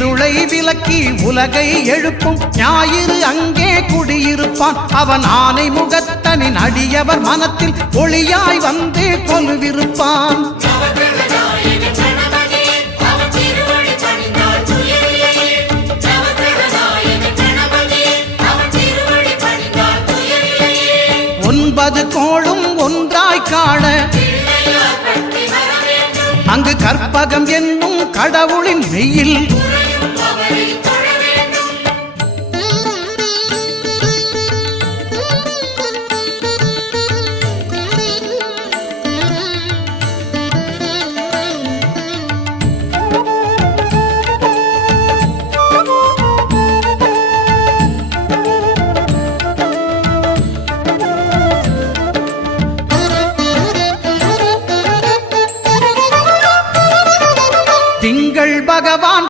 இருளை விலக்கி உலகை எழுப்பும் ஞாயிறு அங்கே குடியிருப்பான். அவன் ஆனை முகத்தனின் அடியவர் மனத்தில் ஒளியாய் வந்து கொலுவிருப்பான். ஒன்பது கோளும் ஒன்றாய் காண அங்கு கற்பகம் என்னும் கடவுளின் மெய்யில்